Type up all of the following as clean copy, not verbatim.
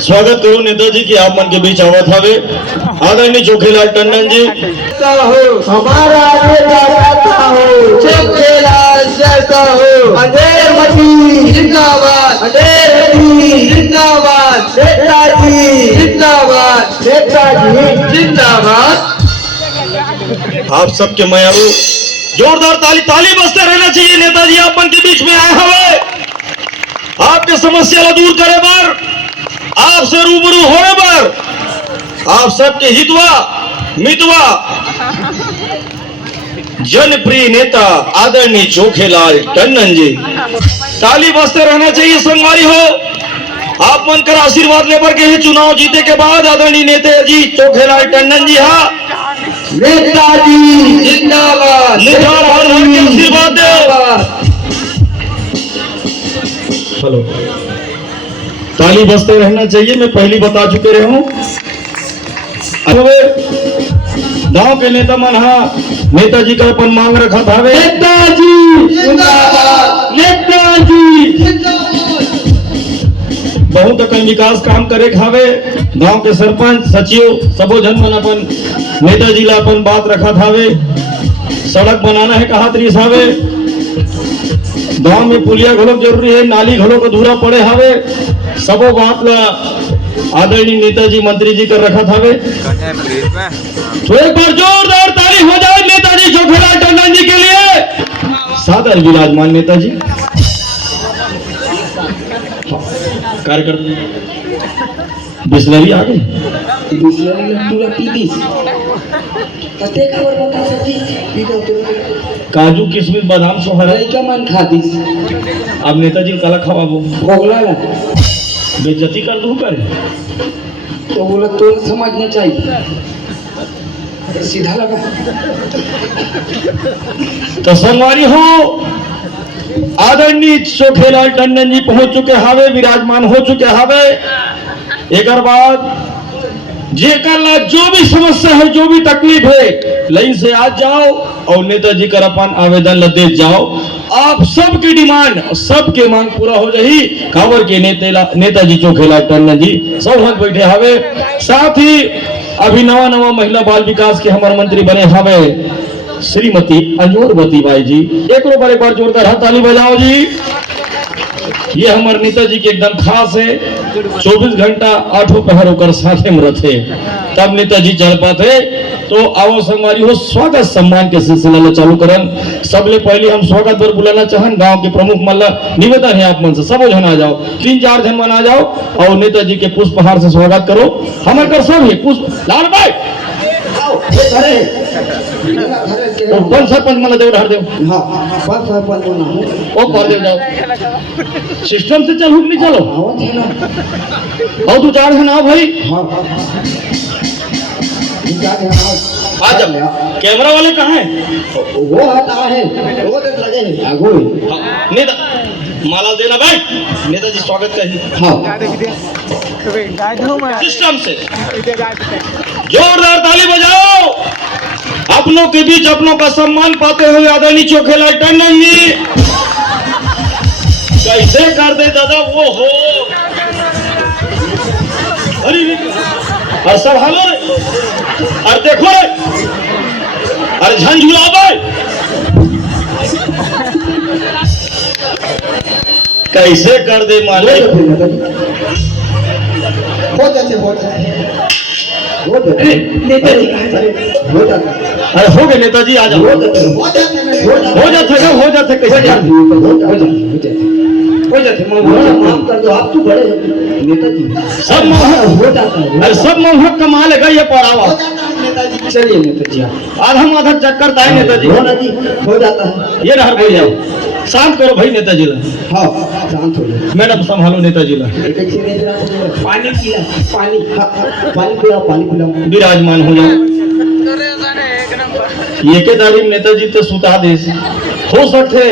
स्वागत करो नेताजी की आप मन के बीच आवत हवे आदरणीय चोखेलाल टंडन जी हमारा नेता कहता हो चोखेलाल जैसा हो अजय मती जिंदाबाद अजय मती जिंदाबाद नेताजी जिंदाबाद नेताजी जिंदाबाद। आप सबके मैं आऊ जोरदार ताली ताली बजते रहना चाहिए। नेताजी आप मन के बीच में आए हवे आपके समस्या ला दूर करे बर आपसे रूबरू होने पर आप सबके हितवा मितवा जनप्रिय नेता आदरणीय चोखेलाल टंडन जी ताली बजते रहना चाहिए। संगवारी हो आप मन कर आशीर्वाद लेकर के ही चुनाव जीते के बाद आदरणीय नेताजी चोखेलाल टंडन जी हाँ नेताजी जिंदाबाद आशीर्वाद दो। हेलो ताली बजते रहना चाहिए। मैं पहली बता चुके रहे हूं गांव के नेता मन हा नेताजी का अपन मांग रखा था नेताजी जिंदाबाद नेताजी बहुत कई विकास काम करे खावे गांव के सरपंच सचिव सबो जन मन अपन नेताजी ला अपन बात रखा थावे। सड़क बनाना है कहा तरीस हावे गांव में पुलिया घलोक जरूरी है नाली घलोक अधूरा पड़े हावे सबो बात ला आदरणीय नेताजी मंत्री जी कर रखा थावे। तो एक बार जोरदार ताली हो जाए नेताजी चोखेलाल टंडन जी के लिए। सादर विराजमान नेताजी कार्यकर्ता बिस्लरी आ गई बिस्लरी पूरा पीतीस कते खबर बता सकती पीतो काजू किशमिश बादाम सोहरा क्या मन खातीस अब नेताजी काला खवाबो भोगला ला बेइज्जती कर दू करे तो बोला तो समझना चाहिए सीधा लगा। तो संगवारी हो आदरणीय चोखेलाल टंडन जी पहुंच चुके हावे विराजमान हो चुके हावे। एक बाद जेकर ला जो भी समस्या है जो भी तकलीफ है लाइन से आज जाओ और नेताजी कर अपन आवेदन ला दे जाओ। आप सबकी डिमांड सबके मांग पूरा हो जाही कावर के नेताजी चोखेलाल टंडन जी सब हाथ बैठे हावे। साथ ही अभी नवा नवा महिला बाल विकास के हमारे मंत्री बने हावे श्रीमती अंजोरवती बाई जी एक बार जोरदार ताली बजाओ जी। ये हमारे नेताजी के एकदम खास है 24 घंटा 8 पहर होकर साथे में रहते तब नेताजी चल पाते। तो आओ संगवारी हो स्वागत सम्मान के सिलसिला ला चालू करन। सबले पहले हम स्वागत पर बुलाना चाहन गांव के प्रमुख मल्ला निवेदन है आप मन से सब जन आ जाओ 3-4 जन मन आ जाओ और नेताजी के पुष्पहार से स्वागत करो। हमारे कर सब है पुष्प लाल भाई कौन सरपंच मला देव ढार देव हाँ हाँ सरपंच ओ कर देव जाओ सिस्टम से चल हुक नहीं चलो आवत है ना और 2-4 है ना भाई हाँ आ जा कैमरा वाले कहाँ हैं वो हटा है वो तो लगे हैं आगो नेता माला देना भाई नेताजी स्वागत करिए। हाँ सिस्टम से जोरदार ताली बजाओ। अपनों के बीच अपनों का सम्मान पाते हुए आदरणीय चोखेलाल टंडन जी कैसे कर दे दादा वो हो अरे और सब हालो रे और देखो रे अरे झंझुला भाई कैसे कर दे मालिक हो जाते नेताजी हो जाता अरे हो गए नेताजी आ जाओ हो जाते कैसे हो जाते माफ कर दो आप तो बड़े नेताजी सब हो जाता है अरे सब मोहक कमाल है ये पढ़ावा नेताजी चलिए नेताजी आधा चक्कर ताए नेताजी हो जाता है ये रहर बोल जाओ शांत करो भाई नेताजी ला। हाँ शांत हो जाओ मैडम संभालो नेताजी ला पानी पिला पानी पिला विराजमान हो जाओ। ये के तारीफ नेताजी तो सुता दे हो सकते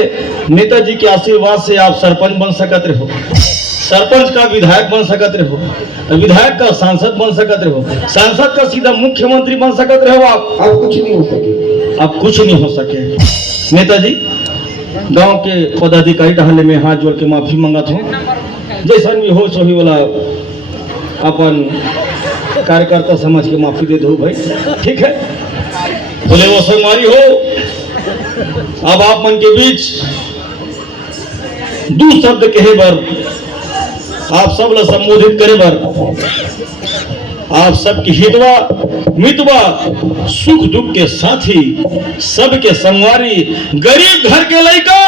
नेताजी के आशीर्वाद से आप सरपंच बन सकते रहो सरपंच का विधायक बन सकते रहो विधायक का सांसद बन सकते रहो सांसद का सीधा मुख्यमंत्री बन सकते रहो। आप अब कुछ नहीं हो सके अब कुछ नहीं हो सके। नेताजी गांव के पदाधिकारी टहले में हाथ जोड़ के माफी मांगा था जैसा भी हो सही वाला अपन कार्यकर्ता समाज के माफी दे दो भाई, ठीक है। बोले वो संगवारी हो, अब आप मन के बीच दो शब्द कहे बर, आप सब ला संबोधित करे बर, आप सबकी हितवा मितवा सुख दुख के साथी सबके संगवारी गरीब घर के लड़का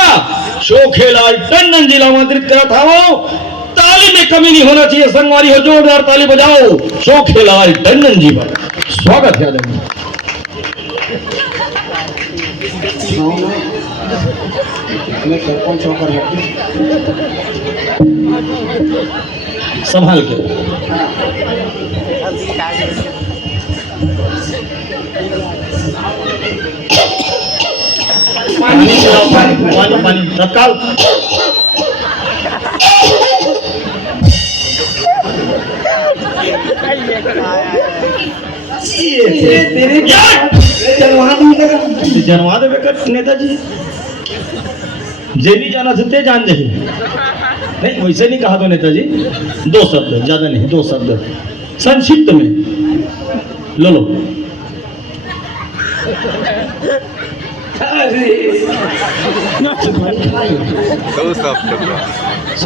चोखेलाल टंडन जिला आमंत्रित करत हूं। ताली में कमी नहीं होना चाहिए संगवारी हो, जोरदार ताली बजाओ चोखेलाल टंडन जी पर। स्वागत है आदरणीय। मैं सरपंच होकर हटी संभाल के पानी पिलाओ, पानी पानी तत्काल। जनवा देवे कर नेताजी, जेनी जाना से ते जान दे नहीं, वैसे नहीं कहा तो नेताजी। दो शब्द, ज्यादा नहीं, दो शब्द संक्षिप्त में लो लो।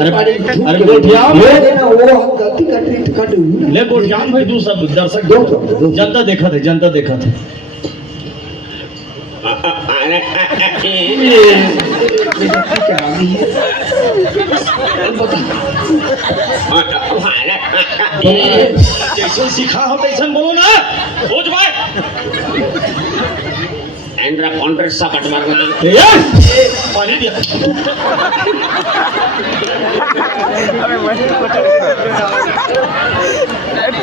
अरे गोठियाम ले, गोठियाम भाई दो शब्द दर्शक जनता देखा थे, जनता देखा थे। जैसे सिखा हो तैसे बोलो ना, हो जाए एंड्रा कॉन्ट्रेक्ट सा कट मारना। पानी दिया।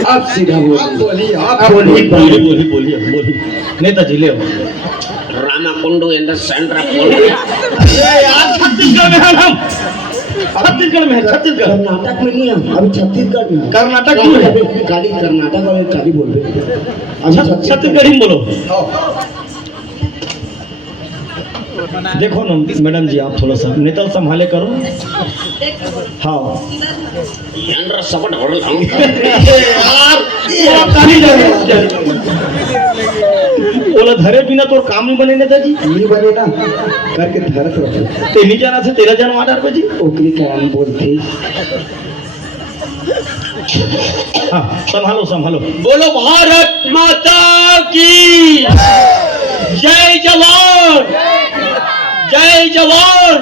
आप सीधा बोलिए, आप बोलिए बोलिए बोलिए बोलिए बोलिए नेताजी ले आओ। रामाकुंडू इन द सेंटर ऑफ यार छत्तीसगढ़ में है हम, छत्तीसगढ़ में है, छत्तीसगढ़। कर्नाटक में नहीं है, अभी छत्तीसगढ़ में। कर्नाटक में है, काली कर्नाटक और काली बोल रहे। छत्तीसगढ़ ही बोलो। देखो ना मैडम जी, आप थोड़ा सा नेता संभाले करो। हाँ एंड्रा सपट होड़ल हम बोला धरे बिना तो काम नहीं बने नेताजी। नहीं बने ना, करके धरत रहो। ते नहीं जाना से तेरा जाना आधार पर जी। ओकरी क्या बोलते। हाँ संभालो संभालो। बोलो भारत माता की जय जवान, जय जवान।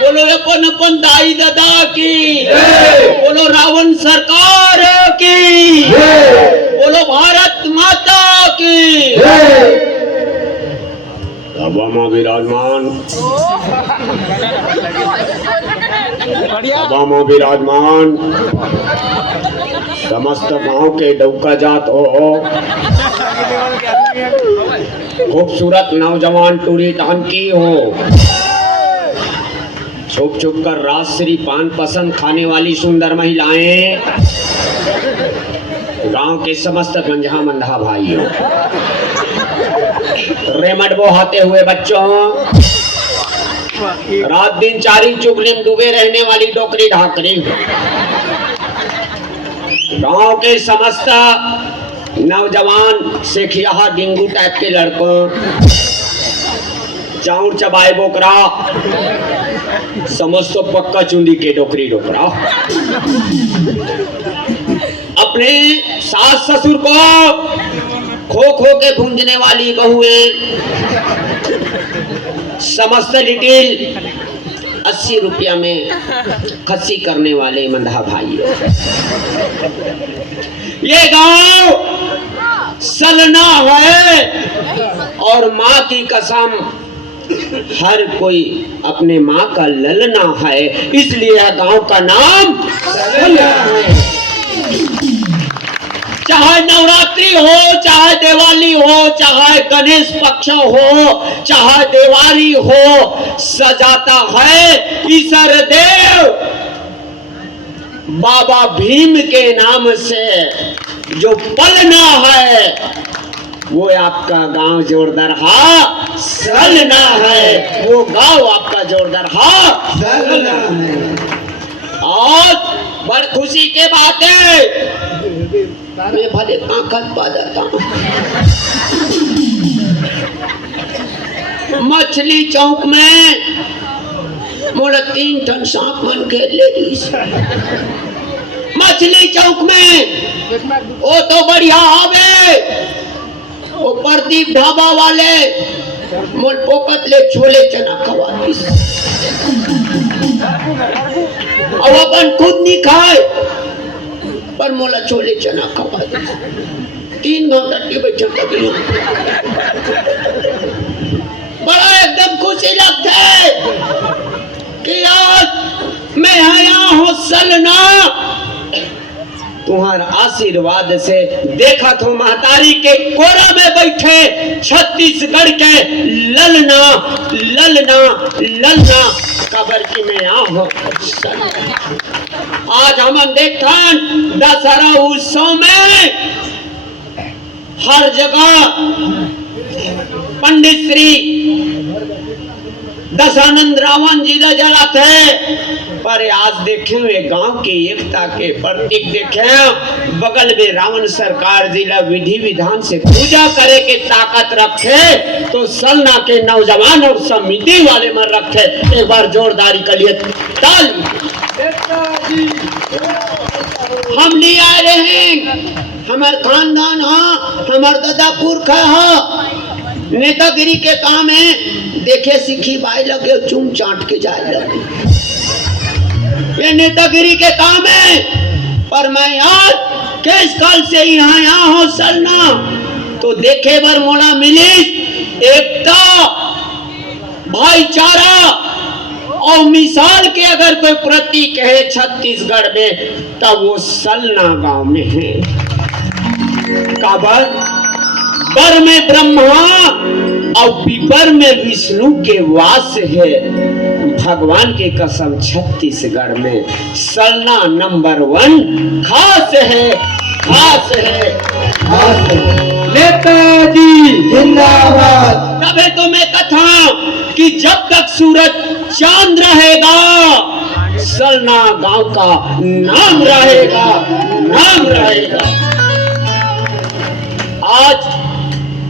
बोलो अपन अपन दाई दादा की, बोलो रावण सरकार की, बोलो भारत माता की। सभा विराजमान, सभा में विराजमान समस्त गांव के डौका जात हो, खूबसूरत नौजवान टूरी टांकी हो, छुप छुप कर राजश्री पान पसंद खाने वाली सुंदर महिलाएं, गांव के समस्त गंजा मंधा भाइयों, रेमट बोहाते हुए बच्चों, रात दिन चारी चुगली में डूबे रहने वाली डोकरी ढाकरी, गांव के समस्त नौजवान सेखिया डिंगू टाइप के लड़कों, चाउर चबाए बोकरा, समस्त पक्का चुंडी के डोकरी डोकरा, अपने सास ससुर को खो खो के भूंजने वाली बहुएं, समस्त लिटिल 80 रुपया में खस्सी करने वाले मंधा भाई, ये गांव सलना है और माँ की कसम हर कोई अपने माँ का ललना है, इसलिए गांव का नाम सलना है। चाहे नवरात्रि हो, चाहे दिवाली हो, चाहे गणेश पक्ष हो, चाहे दिवाली हो, सजाता है ईश्वर देव बाबा भीम के नाम से। जो पलना है वो आपका गांव जोरदरहा सलना है, वो गांव आपका जोरदरहा सलना है। आज बड़ खुशी के बात है। मैं भले कांकत पा जाता हूँ। मछली चौक में मोला 3 टन सांप मन के ले ली। मछली चौक में वो तो बढ़िया हवे, वो प्रदीप ढाबा वाले मोल पोकत ले छोले चना खवा दिस। अब अपन खुद नहीं खाए पर मोला छोले चना खवा दिस। 3 घंटा के बैठक कर बड़ा एकदम खुशी लगता है कि आज मैं आया हूँ सलना तुम्हारा आशीर्वाद से। देखा तो महतारी के कोरा में बैठे छत्तीसगढ़ के ललना ललना ललना कबर की में आऊं। आज हम देखा दशहरा उत्सव में हर जगह पंडित श्री दशानंद रावण जी ला जलाते, पर आज देखे हुए गांव की एकता के प्रतीक देखे। बगल में रावण सरकार जिला विधि विधान से पूजा करे के ताकत रखे तो सलना के नौजवान और समिति वाले में रखे। एक बार जोरदारी के लिए ताली। हम नहीं आ रहे हैं, हमार खानदान हाँ, हमार दादा पुरखा हाँ, नेतागिरी के काम है। देखे सीखी बाई लगे चूम चाट के जाए लगे, ये नेतागिरी के काम है। पर मैं आज किस काल से यहाँ हो सलना तो देखे बर मोला मिली एकता भाईचारा और मिसाल के अगर कोई प्रतीक है छत्तीसगढ़ में तब वो सलना गांव में है। काबर बर में ब्रह्मा और पीपर में विष्णु के वास है। भगवान की कसम छत्तीसगढ़ में सलना नंबर 1 खास है, खास है, खास है। नेताजी जिंदाबाद। तबे तो मैं कथा कि जब तक सूरज चांद रहेगा सलना गांव का नाम रहेगा, नाम रहेगा। आज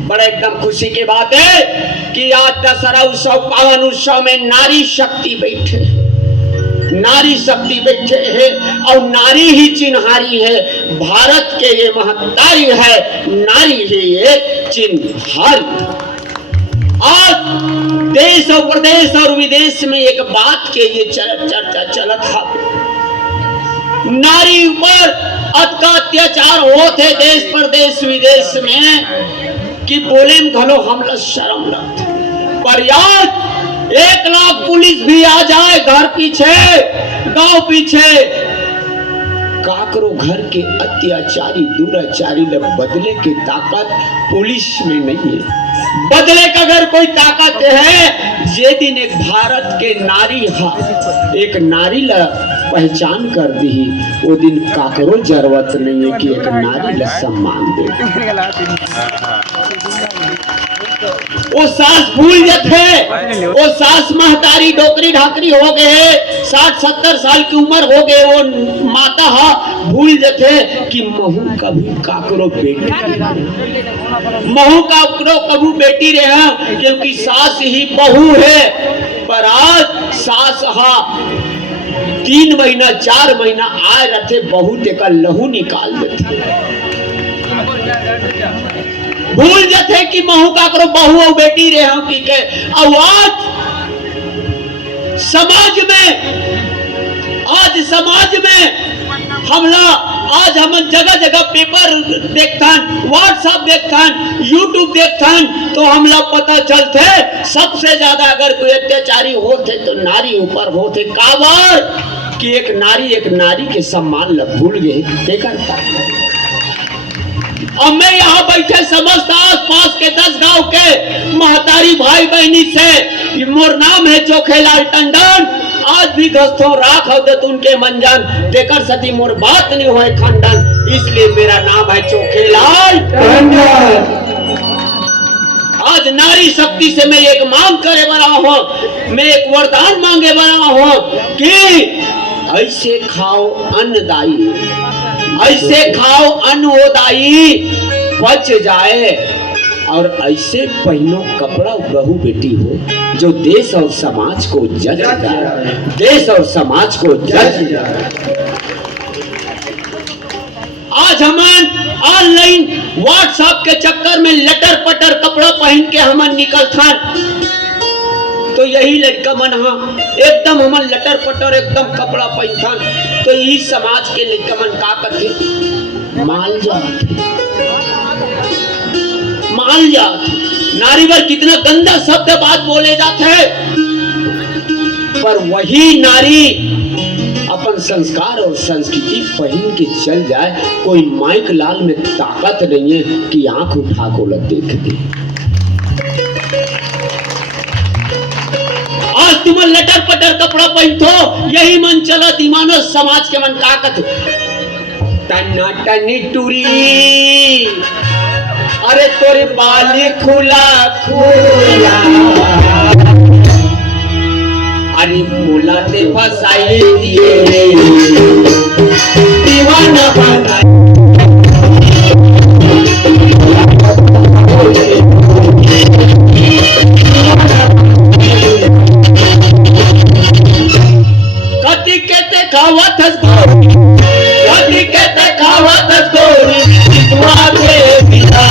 बड़ा एकदम खुशी की बात है कि आज दशहरा उत्सव पावन उत्सव में नारी शक्ति बैठे, नारी शक्ति बैठे है और नारी ही चिन्हारी है। भारत के ये महत्तारी है, नारी ही ये चिन्हारी। आज देश और प्रदेश और विदेश में एक बात के ये चर्चा चलत है, नारी ऊपर अत्याचार होते देश प्रदेश विदेश में कि बोले घलो हमला शर्म लगता। पर याद 1 लाख पुलिस भी आ जाए घर पीछे गांव पीछे, काकरो घर के अत्याचारी दुराचारी ले बदले की ताकत पुलिस में नहीं है। बदले का अगर कोई ताकत है जे दिन एक भारत के नारी हा एक नारी ला पहचान कर दी वो दिन काकरो जरूरत नहीं है कि एक नारी ला सम्मान दे। वो सास भूल जाते, वो सास महतारी डोकरी ढाकरी हो गए, 60-70 साल की उम्र हो गए, वो माता हा भूल जाते कि महू कभी काकरो बेटी, महू काकरो कभी बेटी रहे क्योंकि सास ही बहू है। पर आज सास हा 3 महीना 4 महीना आए रहते, बहू तेका लहू निकाल देते, भूल जाते कि महू का करो बहू और बेटी रहे हम की के। आज समाज में हमला आज हम जगह जगह पेपर देखथन, व्हाट्सएप देखथन, यूट्यूब देखथन तो हमला पता चलते सबसे ज्यादा अगर कोई अत्याचारी होते तो नारी ऊपर होते। काबर कि एक नारी के सम्मान ला भूल गए करता। और मैं यहाँ बैठे समस्त आस पास के 10 गांव के महतारी भाई बहनी से, मोर नाम है चोखेलाल टंडन, आज भी दोस्तों राख हो दे उनके मंजन देकर सती मोर बात नहीं हुए खंडन, इसलिए मेरा नाम है चोखेलाल टंडन। आज नारी शक्ति से मैं एक मांग करे बना हूँ, मैं एक वरदान मांगे बना हूँ कि ऐसे खाओ अन्नदाई, ऐसे खाओ अन्न हो दाई बच जाए, और ऐसे पहनो कपड़ा बहू बेटी हो जो देश और समाज को जज जाए, देश और समाज को जज जाए। आज हम ऑनलाइन व्हाट्सएप के चक्कर में लटर पटर कपड़ा पहन के हम निकल था, तो यही लड़का मन एकदम हम लटर पटर एकदम कपड़ा पहन था, तो यही समाज के लड़का मन का करते माल जात, माल जात। नारी पर कितना गंदा शब्द बात बोले जाते हैं, पर वही नारी अपन संस्कार और संस्कृति पहन के चल जाए, कोई माइक लाल में ताकत नहीं है कि आंख उठा को लग देख दे। आज तुम लटर पटर कपड़ा पहनतो, यही मन चला दीवानो समाज के मन ताकत टन्ना टनी टूरी, अरे तोरे बाली खुला खुला, अरे बोला ते फसाई दिए दीवाना बनाई। कति के देखावत हस गोरी, कति के देखावत हस गोरी, तुम्हारे बिना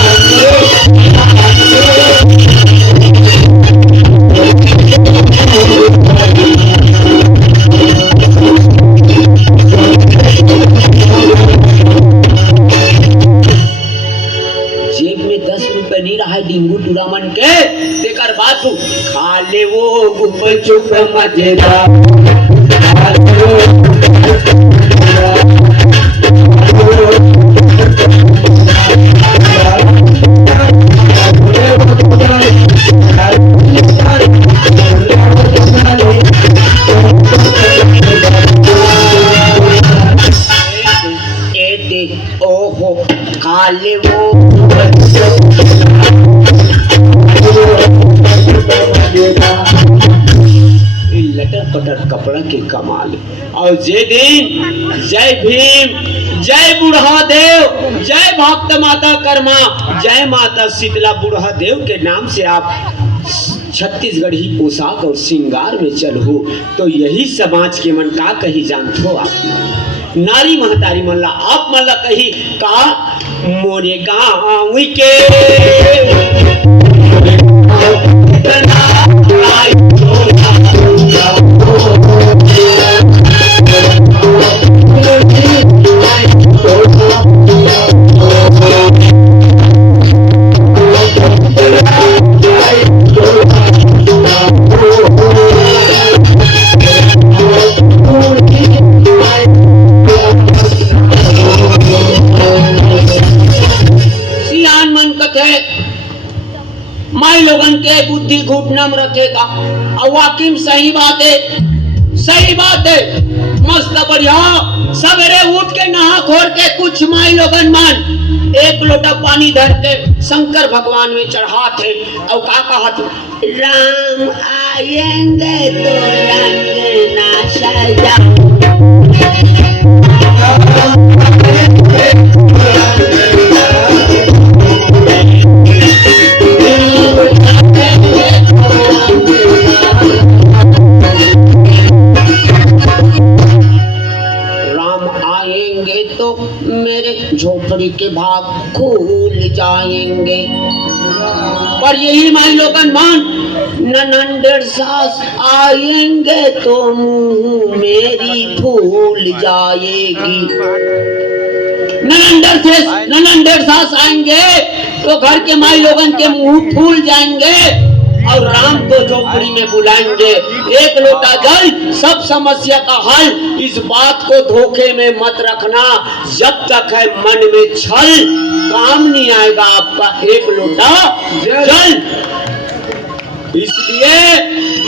जेब में 10 रुपए नहीं रहा डिंगू टूरामन के, तेकर बात खा ले वो गुप चुप मजेदार। ओहो खा ले वो लटर पटर कपड़ा के कमाल। और जे दिन जय भीम, जय बुढ़ा देव, जय भक्त माता कर्मा, जय माता शीतला बुढ़ा देव के नाम से आप छत्तीसगढ़ी पोशाक और श्रृंगार में चलो, तो यही समाज के मन का कही जानते हो आप। नारी महतारी मल्ला आप मल्ला कही का मोरे गाँव के माई लोगन के बुद्धि घुटनम रखेगा। और वाकिम सही बात है, सही बात है, मस्त बढ़िया। सवेरे उठ के नहा खोर के कुछ माई लोगन मान एक लोटा पानी धर के शंकर भगवान में चढ़ाते और का कहत राम आएंगे तो रंग ना सजा। तो मेरे झोपड़ी के भाग खुल जाएंगे। पर यही मान लोगन मान ननंदर सास आएंगे तो मुंह मेरी फूल जाएगी। ननंदर सास आएंगे तो घर के माई लोगन के मुंह फूल जाएंगे। और राम को झोपड़ी में बुलाएंगे, एक लोटा जल सब समस्या का हल। इस बात को धोखे में मत रखना, जब तक है मन में छल काम नहीं आएगा आपका एक लोटा जल। इसलिए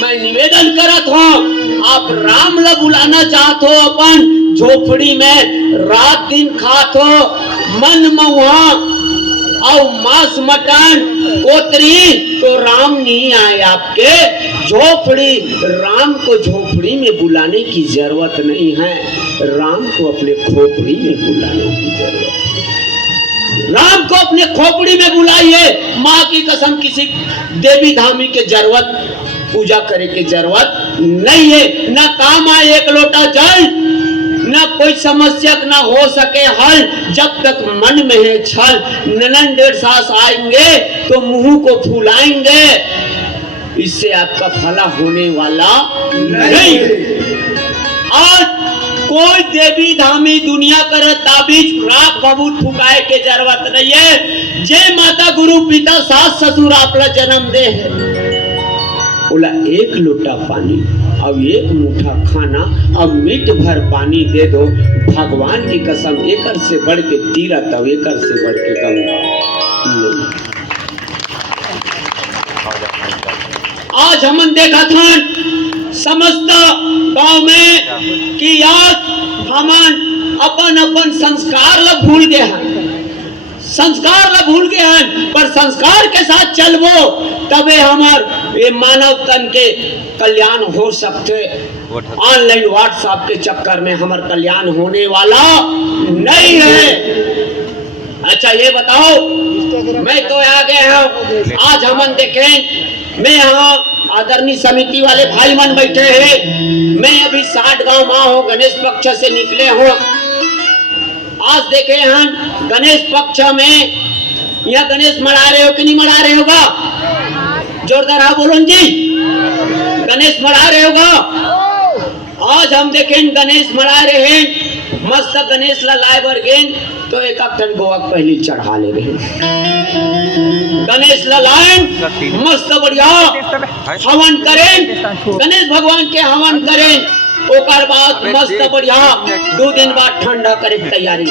मैं निवेदन करत हूँ, आप राम ला बुलाना चाहते हो अपन झोपड़ी में, रात दिन खात हो मन महुआ और मांस मटन कोतरी, तो राम नहीं आए आपके झोपड़ी। राम को झोपड़ी खोपड़ी में बुलाने की जरूरत नहीं है, राम को अपने खोपड़ी में बुलाने की जरूरत है। राम को अपने खोपड़ी में बुलाइए। माँ की कसम किसी देवी धामी के जरूरत, पूजा करे की जरूरत नहीं है। ना काम आए एक लोटा जल, ना कोई समस्या ना हो सके हल, जब तक मन में है छल। ननन डेढ़ सास आएंगे तो मुंह को फुलाएंगे, इससे आपका भला होने वाला नहीं। आज कोई देवी धामी दुनिया कर ताबीज राख बबूत फुकाए के जरूरत नहीं है। जे माता गुरु पिता सास ससुर आपला जन्म दे है, बोला एक लोटा पानी अब एक मुठा खाना, अब मीठ भर पानी दे दो। भगवान की कसम एकर से बढ़ के तीरथ, अब एकर से बढ़ के गंगा नहीं। आज हमन देखा था समस्त गांव में कि आज हमन अपन अपन संस्कार ला भूल गए हैं, संस्कार ला भूल गए हैं। पर संस्कार के साथ चलबो तबे हमार ये मानव तन के कल्याण हो सकते। ऑनलाइन व्हाट्सएप के चक्कर में हमार कल्याण होने वाला नहीं है। अच्छा ये बताओ, मैं तो आ गए हूँ, आज हमन देखें, मैं यहाँ आदरणीय समिति वाले भाई मन बैठे हैं। मैं अभी 60 गांव माँ हूँ, गणेश पक्ष से निकले हूँ। आज देखे हम गणेश पक्ष में यह गणेश मना रहे हो कि नहीं मना रहे होगा? जोरदार हाँ बोलो जी, गणेश मना रहे होगा? आज हम देखें गणेश मना रहे हैं, मस्त गणेश ला लाए बर गेन तो एक टन गोवा पहले चढ़ा ले रहे गणेश ला लाए, मस्त बढ़िया हवन करें, गणेश भगवान के हवन करें। ओकर बाद मस्त बढ़िया 2 दिन बाद ठंडा करे तैयारी।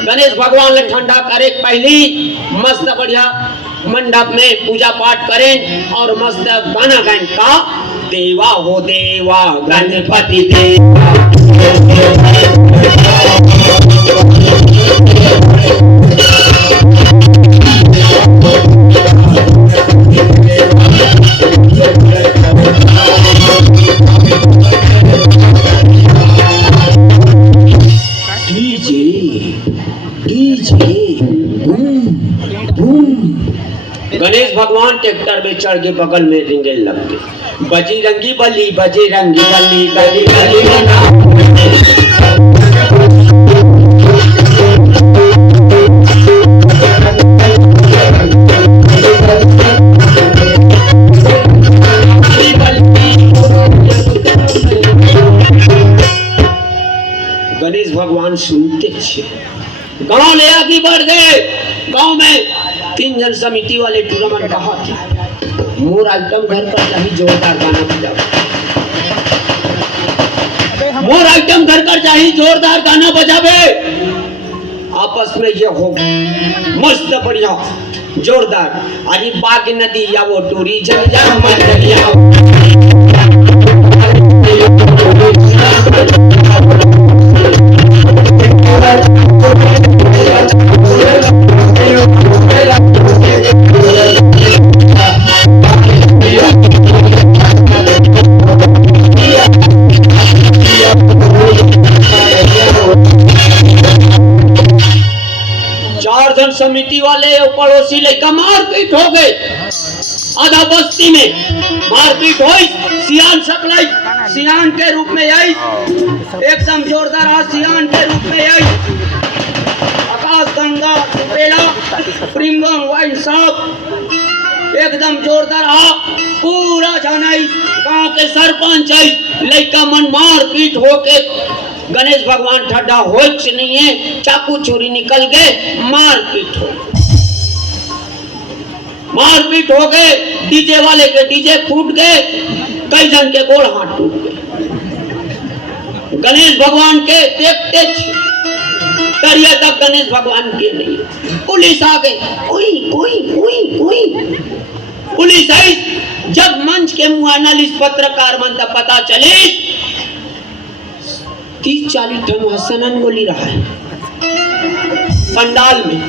गणेश भगवान ले ठंडा करे पहली मस्त बढ़िया मंडप में पूजा पाठ करें और मस्त गाना गाएं का देवा हो देवा गणपति देवा। गणेश भगवान ट्रैक्टर में चढ़ के बगल में रिंगे लग गए। बजरंगी बली बजरंगी बली गली गली गणेश भगवान सुनते छे। गांव ले आगे बढ़ गए। गांव में 3 जन समिति वाले टूर्नामेंट कहा था मोर आइटम घर पर चाहिए जोरदार गाना बजाओ, मोर आइटम घर पर चाहिए जोरदार गाना बजावे। आपस में ये हो मस्त बढ़िया जोरदार। अरे बाग नदी या वो टूरी जल जा समिति वाले पड़ोसी लड़का मारपीट हो गए। आधा बस्ती में मारपीट हुई। सियान सकलाई सियान के रूप में आई, एकदम जोरदार आज सियान के रूप में आई। आकाश गंगा पेड़ा प्रीमियम वाइन शॉप एकदम जोरदार आ पूरा जानाई। गांव के सरपंच आई, लड़का मन मारपीट होके गणेश भगवान ठड्डा हो नहीं है, चाकू छुरी निकल गए, मारपीट हो गए। डीजे वाले के डीजे फूट गए, कई जन के गोड़ हाथ टूट गए। गणेश भगवान के देखते तरिया तक गणेश भगवान के नहीं। पुलिस आ गई, कोई पुलिस आई। जब मंच के मुआना पत्रकार मन तक पता चले 30-40 टन हसनन गोली रहा है पंडाल में।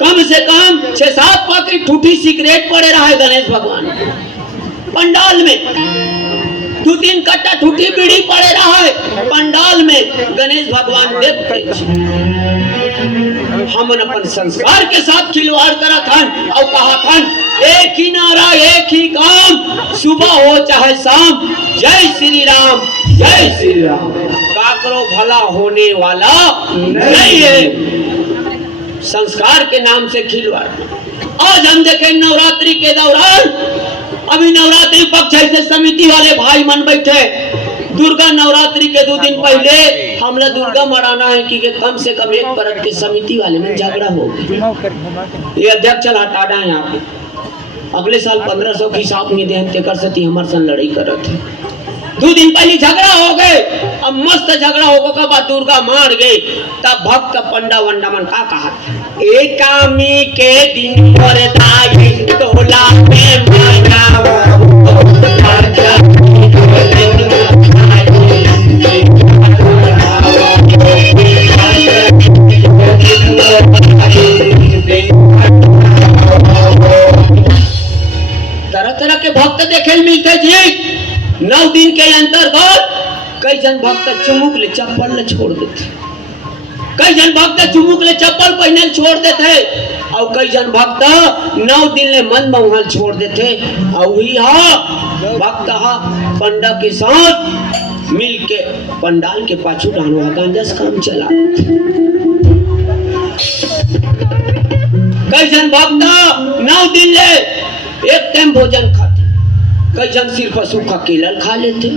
कम से कम 6-7 पैकेट ठूठी सिगरेट पड़े रहा है गणेश भगवान। पंडाल में 2-3 कट्टा ठूठी बीड़ी पड़े रहा है पंडाल में गणेश भगवान देख हमन अपन संस्कार के साथ खिलवाड़ करा थन और कहा थन एक ही नारा एक ही काम सुबह हो चाहे शाम जय श्री राम जय श्री राम। काकरो भला होने वाला नहीं है संस्कार के नाम से खिलवाड़। आज हम देखें नवरात्रि के दौरान अभी नवरात्रि पक्ष ऐसे समिति वाले भाई मन बैठे दुर्गा नवरात्रि के 2 दिन पहले हमला दुर्गा मराना है कि कम से कम एक परत के समिति वाले में झगड़ा हो गया। ये अध्यक्ष हटा है यहाँ पे अगले साल 1500 की हिसाब में देहन तेकर सती हमारे संग लड़ाई करत है 2 दिन पहले झगड़ा हो गए। अब मस्त झगड़ा होगा का बाद दुर्गा मार गई तब भक्त पंडा वंडा मन का कहा एकामी के दिन पर दाई तोला में मनावा तरह तरह के भक्त देखे मिलते जी। 9 दिन के अंतर्गत कई जन भक्त चुमुक ले चप्पल ले छोड़ देते कई जन भक्त चुमुक ले चप्पल पहने छोड़ देते और कई जन भक्त 9 दिन ले मन बहुल छोड़ देते और वही भक्त पंडा के साथ मिल के पंडाल के पाछू डानो गांजस काम चला। कई जन भक्त 9 दिन ले एक टाइम भोजन खाते कई जन सिर्फ सूखा केला खा लेते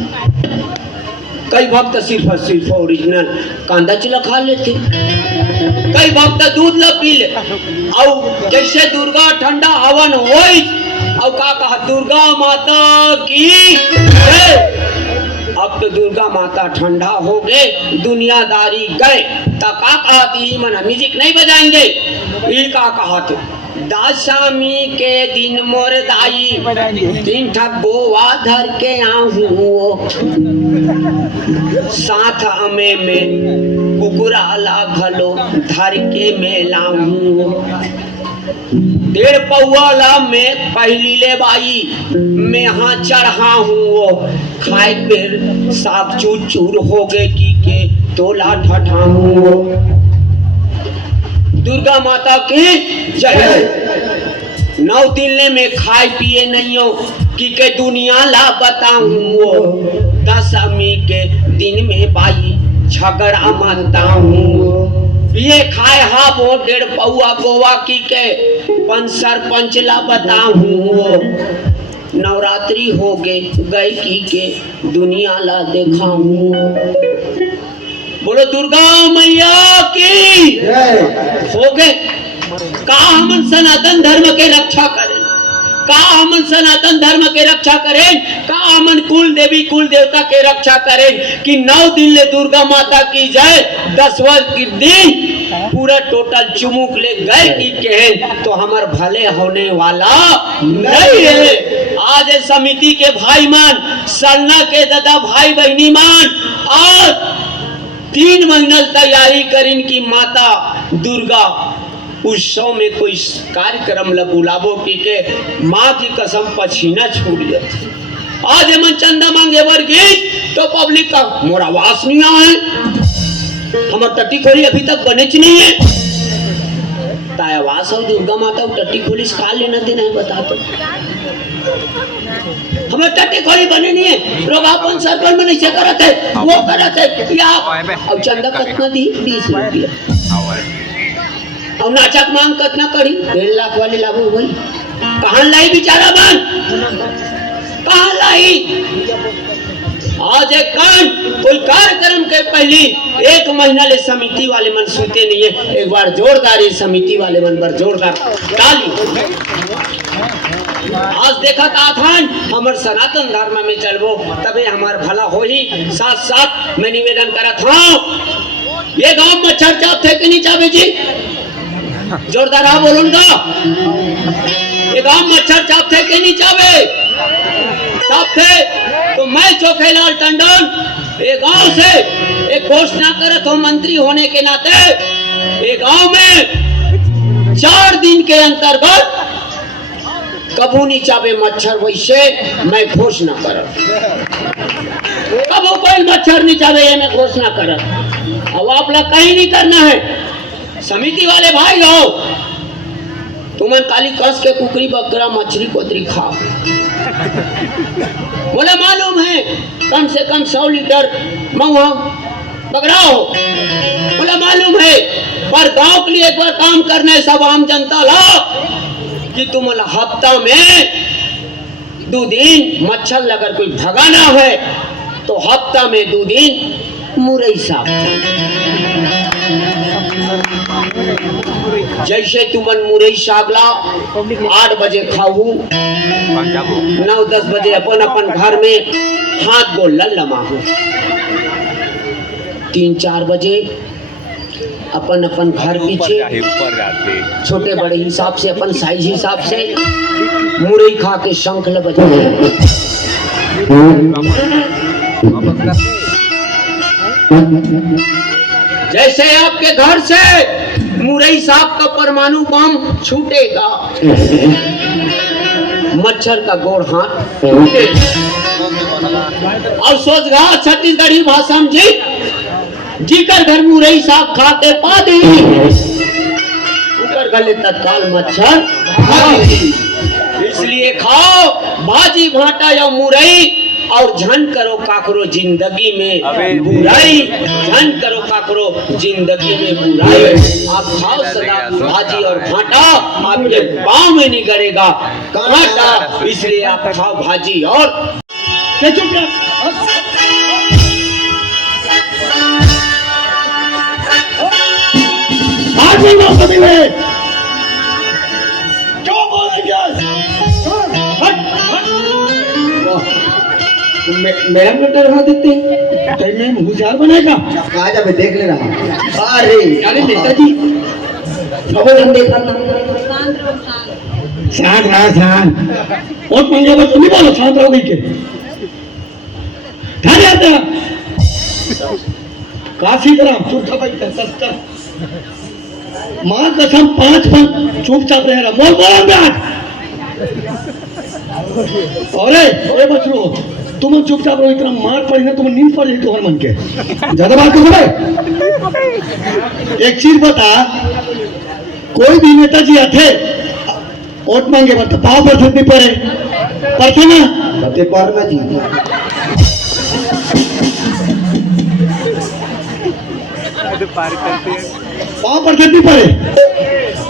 कई भक्त सिर्फ ओरिजिनल कांदा चिला खा लेते कई भक्त दूध ला पी ले और जैसे दुर्गा ठंडा हवन होई और का कहा दुर्गा माता की जय। अब तो दुर्गा माता ठंडा हो गए दुनियादारी गए तो का कहा थी मना म्यूजिक नहीं बजाएंगे ये का कहा थे दशमी के दिन मोर दाई 3 ठक बोवा धर के आऊं साथ में कुकुरा ला घलो धर के मैं लाऊं 1.5 पौवाला में पहली ले बाई मैं हाँ चढ़ा हूँ खाए फिर साग चूर चूर हो गए की के तोला ठठा हूँ। दुर्गा माता की जय। 9 दिन ले में खाए पिए नहीं हो कि के दुनिया ला बताऊं 10वीं के दिन में बाई झगड़ा मानता हूँ ये खाए हा वो 1.5 पौवा गोवा की के सरपंच ला बताऊं नवरात्रि हो गए की के दुनिया ला देखाऊं। बोलो दुर्गा मैया की हो गए का हमन सनातन धर्म के रक्षा करें का हमन सनातन धर्म के रक्षा करें का हमन कुल देवी कुल देवता के रक्षा करें कि 9 दिन ले दुर्गा माता की जय 10वां के दिन पूरा टोटल चुमुक ले गए की कहें तो हमार भले होने वाला नहीं है। आज समिति के भाई मान सरना के दादा भाई बहनी मान और 3 महीना तैयारी करें कि माता दुर्गा उत्सव में कोई कार्यक्रम ला बुलाबो की के माँ की कसम पसीना छूट जाती। आज मन चंदा मांगे वर्गी तो पब्लिक का मोरा आवास नहीं आए हमार टट्टी खोली अभी तक बने नहीं है ताया आवास और दुर्गा माता टट्टी खोली का लेना देना है बता तो हमें टट्टी खोली बने नहीं है लोग अपन सर्कल में नहीं करते वो करते या अब चंदा कितना दी 20 रुपया और नाचक मांग कितना करी 1.5 लाख वाले लागू भाई कहाँ लाई बेचारा मान कहाँ लाई। आज एक कान कोई कार्यक्रम के पहले 1 महीना ले समिति वाले मन सुते नहीं है एक बार जोरदार समिति वाले मन पर जोरदार ताली। आज देखा था हमार सनातन धर्म में चलबो तबे हमार भला हो ही साथ साथ मैं निवेदन करा था ये गांव मच्छर चाप थे कि नहीं चाबे जी जोरदार हाँ बोलूंगा ये गांव मच्छर चाप थे कि नहीं चाबे चाप थे तो मैं चोखेलाल टंडन ये गांव से एक घोषणा करत हो मंत्री होने के नाते ये गांव में 4 दिन के अंतर्गत कबू नहीं चाहे मच्छर वैसे मैं घोषणा कर कबू कोई मच्छर नहीं चाहे ये मैं घोषणा कर। अब आप लोग कहीं नहीं करना है। समिति वाले भाई हो तुमन काली कस के कुकरी बकरा मछली कोतरी खाओ। बोले मालूम है कम से कम 100 लीटर मंगवाओ बकराओ। बोले मालूम है पर गांव के लिए एक बार काम करना है सब आम जनता लाओ कि तुम हफ्ता में 2 दिन मच्छर अगर कोई भगाना है तो हफ्ता में 2 दिन मुरई साफ। जैसे तुमन मुरई साग लाओ 8 बजे खाऊ 9-10 बजे अपन अपन घर में हाथ गोल लमाहू 3-4 बजे अपन अपन घर पीछे छोटे बड़े हिसाब से अपन साइज हिसाब से मुरई खा के शंख बजे। जैसे आपके घर से मुरई साहब का परमाणु बम छूटेगा मच्छर का गोड़ हाथ और सोचगा छत्तीसगढ़ी भाषा में जीकर घर मुरई साहब खाते पा दी उकर गले तत्काल मच्छर। इसलिए खाओ भाजी भाटा या मुरई और झन करो काकरो जिंदगी में बुराई। झन करो काकरो जिंदगी में बुराई। आप खाओ सदा भाजी और भाटा आपके पाँव में नहीं गड़ेगा कांटा। इसलिए आप खाओ भाजी और मैडम ने डरवा देते हैं मैं होशियार बनेगा आज अभी देख ले रहा। अरे नेताजी खबर हम देखा ना शांत रहा शांत और पंगे बस नहीं बोलो शांत रहो गई के ध्यान आता काशी ग्राम चुप था भाई सस्ता मां कसम 5 पन चुपचाप रह रहा मोल बोला आज। अरे बच्चों तुम चुपचाप रहो इतना मार पड़ी ना तुम नींद पड़ जाए तुम्हारे मन के ज्यादा बात कर भाई। एक चीज बता कोई भी नेताजी आते वोट मांगे बता पाव पर नहीं पड़े पड़ते ना बते पार ना जी पाव पर नहीं पड़े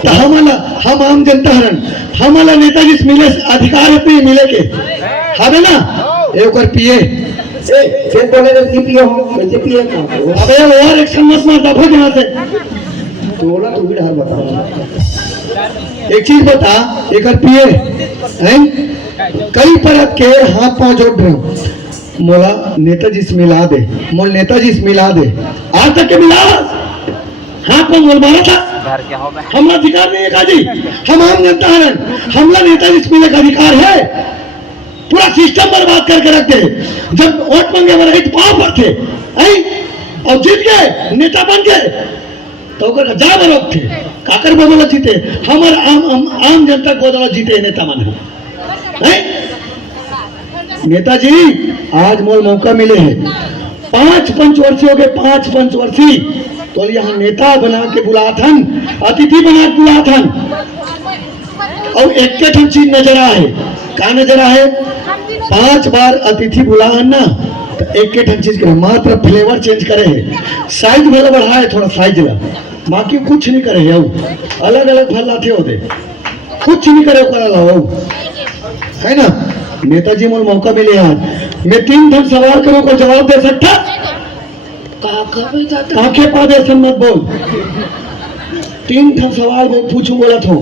तो हम आम जनता हरन हमारा नेताजी से मिले अधिकार अपने मिले के हमें ना एक और पिए फिर बोले तो नहीं पिए हो कैसे पिए अबे और एक्शन मत मार दफा यहाँ से बोला तू भी डर बता। एक चीज बता एक और पिए हैं कई परत के हाथ पांव जोड़ रहे हो मोला नेताजी से मिला दे मोल नेताजी से मिला दे आज तक के मिला हाथ पांव मोल मारा था हमारा अधिकार नहीं है काजी हम आम जनता है हमला नेताजी से मिले का अधिकार है। पूरा सिस्टम बर्बाद करके रख दे। जब वोट मांगे हमारे तो पाँव पर थे और जीत गए नेता बन गए तो जा बरोब थे काकर बदौलत जीते हमारे आम जनता को बदौलत जीते नेता मन है। नेताजी आज मोल मौका मिले हैं 5 पंचवर्षी हो गए 5 पंचवर्षी तो यहाँ नेता बना के बुलाथन अतिथि बना के बुलाथन और एक चीज नजर आए क्या नजर आए 5 बार अतिथि बुलाए ना तो एक चीज करे मात्र फ्लेवर चेंज करे है साइज भले बढ़ाए थोड़ा साइज ला बाकी कुछ नहीं करे है अलग अलग फल लाते होते कुछ नहीं करे है ना। नेताजी मोल मौका मिले आज मैं 3 धन सवाल करूं को जवाब दे सकता काके पादे मत बोल 3 धन सवाल मैं पूछूं बोला था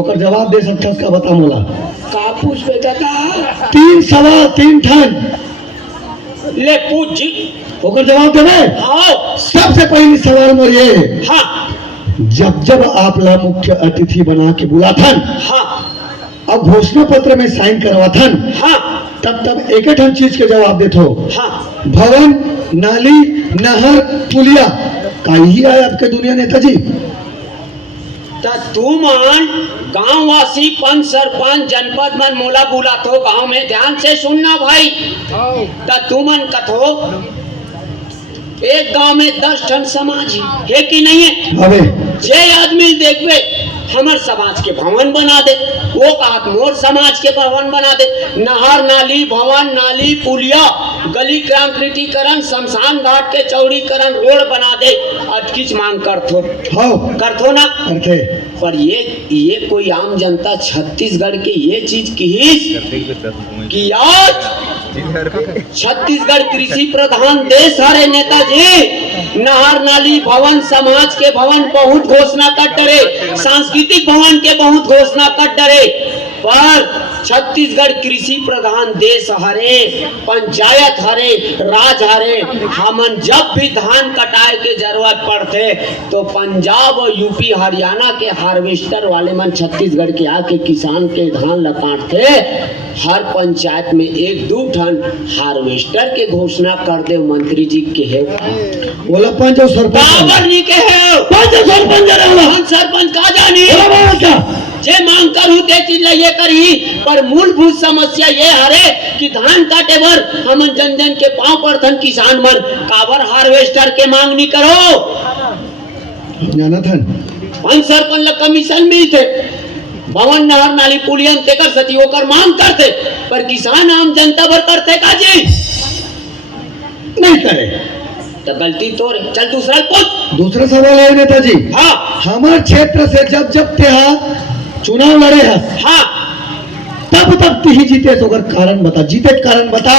और जवाब दे सकता उसका बता मोला का पूछ बेटा था 3 सवाल 3 धन ले पूछ जी होकर जवाब देवे। हाँ सबसे पहली सवाल मोर ये है हाँ जब आप ला मुख्य अतिथि बना के बुलाथन हाँ अब घोषणा पत्र में साइन करवाथन हाँ तब एक चीज के जवाब देते हो हाँ भवन नाली नहर पुलिया का ही आया आपके दुनिया नेताजी ता तू मन गांव वासी पंच सरपंच जनपद मन मोला बुलाथो गांव में, ध्यान से सुनना भाई। ता तू मन कथो एक गांव में 10 ठन समाज है कि नहीं है? हवे जे आदमी देखबे हमर समाज के भवन बना दे, वो कहा मोर समाज के भवन बना दे, नहर नाली भवन नाली पुलिया गली कंक्रीटीकरण शमशान घाट के चौड़ीकरण रोड बना दे, अटकिच मांग करथो हाँ करथो ना करते पर ये कोई आम जनता छत्तीसगढ़ के ये चीज कि आज छत्तीसगढ़ कृषि प्रधान देश हरे नेताजी, नहर नाली भवन समाज के भवन बहुत घोषणा कर डरे, सांस्कृतिक भवन के बहुत घोषणा कर डरे, पर छत्तीसगढ़ कृषि प्रधान देश हरे, पंचायत हरे, राज हरे। हमन जब भी धान कटाए के जरूरत पड़ते तो पंजाब और यूपी हरियाणा के हार्वेस्टर वाले मन छत्तीसगढ़ के आके किसान के धान ल काटते। हर पंचायत में 1-2 ठन हार्वेस्टर के घोषणा कर दे मंत्री जी के है, बोला पंच और सरपंच बराबर नहीं के है पंच और सरपंच रहला सरपंच का जानी क्या जे मांग करू ते चीज ये करी, पर मूलभूत समस्या ये हरे कि धान काटे बर हमन जन जन के पांव पड़थन किसान मन, काबर हार्वेस्टर के मांग नहीं करो? जाना था पंच सरपंच ला कमीशन मिलते, भवन नहर नाली पुलियन तेकर सती ओकर मांग करते, पर किसान आम जनता बर करते का जी नहीं करे तो गलती तोरे। चल दूसरा पूछ। दूसरा सवाल है नेताजी, हाँ हमारे क्षेत्र से जब जब त्यौहार चुनाव लड़े हैं हाँ तब तब तिही जीते तो अगर कारण बता, जीते कारण बता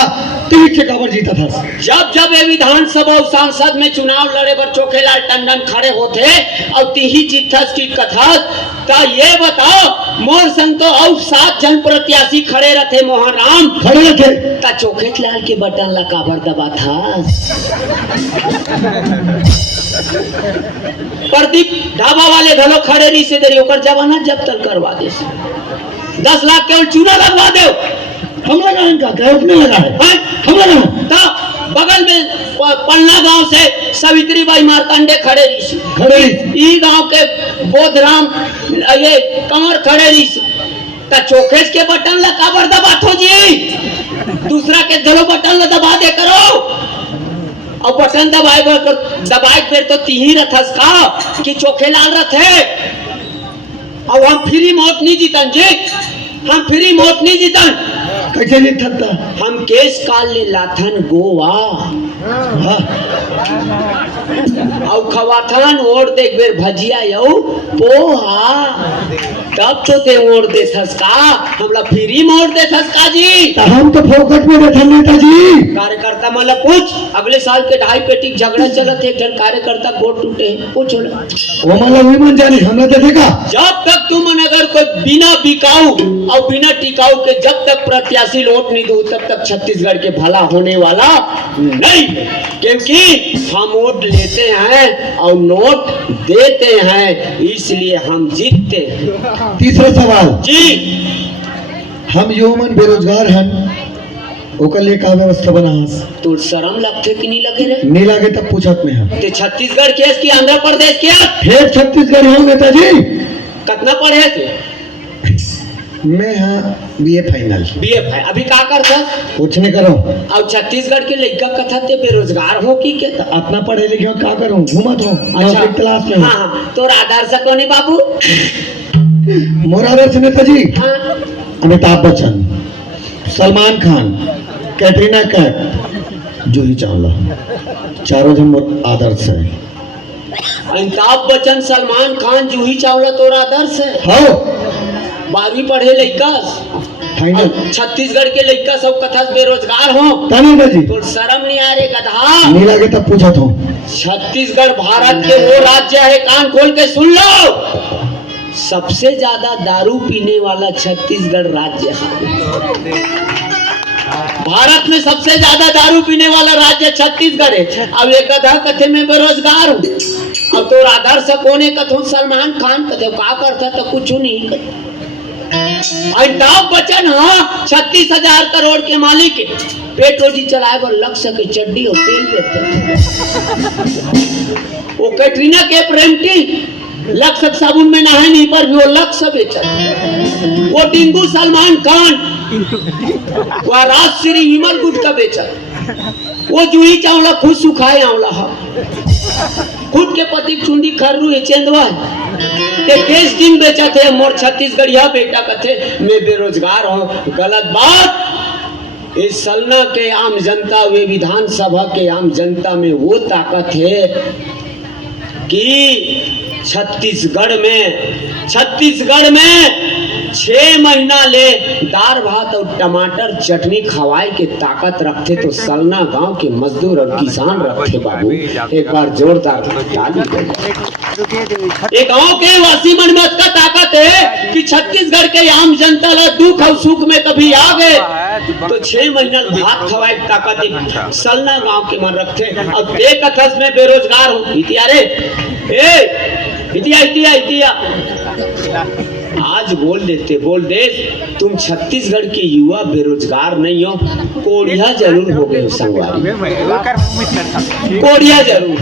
तिही से कबर जीता था। जब जब ये विधानसभा और सांसद में चुनाव लड़े पर चोखेलाल टंडन खड़े होते और तिही जीतस की कथा, ता ये बताओ मोर संग तो और 7 जन प्रत्याशी खड़े रहते मोहन राम खड़े रखे ता चोखेलाल के बटन ला काबर दबा था? प्रदीप ढाबा वाले घलो खड़े नहीं से देरी ओकर जमानत जब तक करवा दे, 10 लाख केवल चूना लगवा दो। हम लगा इनका क्या उसने लगा है हम लगा ता बगल में पन्ना गांव से सावित्री बाई मार्कंडे खड़े रही, खड़े ई गांव के बोधराम ये कंवर खड़े रही, ता चोखेज के बटन ला काबर दबाथो जी? दूसरा के घलो बटन ला दबा दे करो, और बटन दबाए फिर तो तिही रथस का कि चोखेलाल रथ है। और हम फ्री मौत नहीं जीतन जी, हम फ्री मौत नहीं जीतन, कैसे नहीं थकता हम केस काल ले लाथन गोवा हाँ और खवाथन ओढ़ दे बेर भजिया यौ पोहा, तब तो ते ओढ़ दे थसका, हमला फ्री में ओढ़ दे थसका जी। तो हम तो फोकट में बैठे नेताजी। कार्यकर्ता मला पूछ, अगले साल के 2.5 पेटी झगड़ा चलत, एक जन कार्यकर्ता गोट टूटे, पूछ वो माला वही मन जानी हमने देखेगा। जब तक तुम अगर कोई बिना बिकाऊ और बिना टिकाऊ के जब तक प्रत्याशी वोट नहीं दो तब तक छत्तीसगढ़ के भला होने वाला नहीं, क्योंकि हम वोट लेते हैं और नोट देते हैं, इसलिए हम जीतते हैं। तीसरा सवाल जी, हम युवमन बेरोजगार हैं, ओकर लिए का व्यवस्था बना हस? तो शर्म लगते कि नहीं लगे रे? नहीं लगे तब पूछत में हम ते छत्तीसगढ़ केस की आंध्र प्रदेश के फिर छत्तीसगढ़ हूँ नेताजी। कितना पढ़े थे? मैं हाँ बीए फाइनल बीए है। अभी का करता? कुछ नहीं करो। और छत्तीसगढ़ के लड़का कथा ते बेरोजगार हो कि क्या? अपना पढ़े लिखे हो क्या करूँ, घूमत हो अच्छा क्लास में हाँ हाँ, तो आधार से कौन है बाबू? मोरा आदर्श नेताजी हाँ अमिताभ बच्चन, सलमान खान, कैटरीना कैफ, जूही चावला, चारों जन मोर आदर्श है। अमिताभ बच्चन, सलमान खान, जूही चावला तो आदर्श है। हाँ 12वीं पढ़े लड़का, फाइनल छत्तीसगढ़ के लड़का सब कथा बेरोजगार हो, तानी जी तो शर्म नहीं आ रही गधा? नहीं लगे तब पूछा तो। छत्तीसगढ़ भारत के वो राज्य है, कान खोल के सुन लो, सबसे ज्यादा दारू पीने वाला छत्तीसगढ़ राज्य है। भारत में सबसे ज्यादा दारू पीने वाला राज्य छत्तीसगढ़ है। अब एक गधा कथे में बेरोजगार हूँ, अब तो आदर्श कोने कथो सलमान खान कथे का करता तो कुछ नहीं। अमिताभ बच्चन हाँ 36,000 करोड़ के मालिक है, पेट रोजी चलाए पर लग सके चड्डी और तेल बेचते। वो कैटरीना के प्रेमटी लक्स साबुन में नहाए नहीं पर भी वो लक्स बेचा। वो टिंकू सलमान खान वह राजश्री विमल गुटखा बेचा। वो जूही चावला खुद सुखाए आंवला खुद के पति चुंदी खर्रू चेंदवा ते केस किंग बेचा थे। मोर छत्तीसगढ़िया बेटा कथे मैं बेरोजगार हूँ, गलत बात। इस सलना के आम जनता वे विधानसभा के आम जनता में वो ताकत है कि छत्तीसगढ़ में 6 महीना ले दाल भात और टमाटर चटनी खवाए के ताकत रखते तो सलना गांव के मजदूर और किसान रखते बाबू। एक बार जोरदार ताली एक गांव के वासी मन में का ताकत है कि छत्तीसगढ़ के आम जनता ला दुख और सुख में कभी आ गए तो 6 महीना भात खवाए की ताकत सलना गांव के मन रखते। अब एक कथस में बेरोजगार हूँ इतिया रे इतिया आज बोल दे तुम छत्तीसगढ़ के युवा बेरोजगार नहीं हो, कोढ़िया जरूर हो गए संगवारी, कोढ़िया जरूर।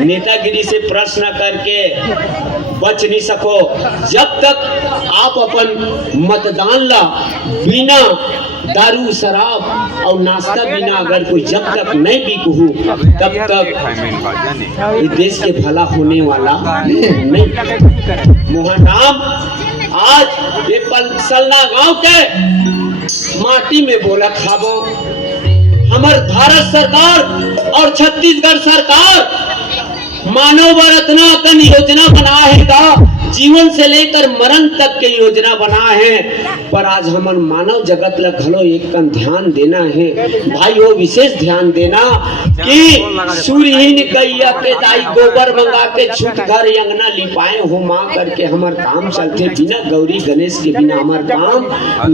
नेतागिरी से प्रश्न करके बच नहीं सको। जब तक आप अपन मतदान ला बिना दारू शराब और नाश्ता बिना अगर कोई जब तक नहीं बिकू तब तक इस देश के भला होने वाला नहीं। मोहनराम आज ये सलना गांव के माटी में बोला खाबो। हमार भारत सरकार और छत्तीसगढ़ सरकार मानव रत्ना का योजना बना है का जीवन से लेकर मरण तक के योजना बना है। पर आज हमार मानव जगत ला घलो एक कन ध्यान देना है भाई, वो विशेष ध्यान देना कि सूर्यहीन कैया के दाई गोबर मंगा के छूट घर अंगना लिपाए हो माँ करके हमार काम चलते। बिना गौरी गणेश के बिना हमार काम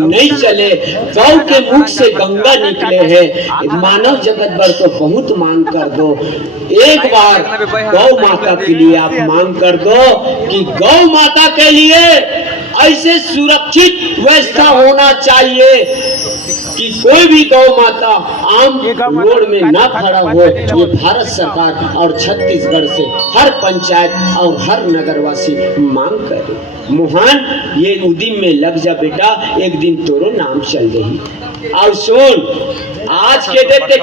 नहीं चले। गौ के मुख से गंगा निकले है। मानव जगत पर तो बहुत मांग कर दो, एक बार गौ माता के लिए आप मांग कर दो कि गौ माता के लिए ऐसे सुरक्षित व्यवस्था होना चाहिए कि कोई भी गौ माता आम रोड में ना खड़ा हो। ये भारत सरकार और छत्तीसगढ़ से हर पंचायत और हर नगरवासी मांग करे। मोहन ये उदिम में लग जा बेटा, एक दिन तोरो नाम चल रही। और सुन आज के देते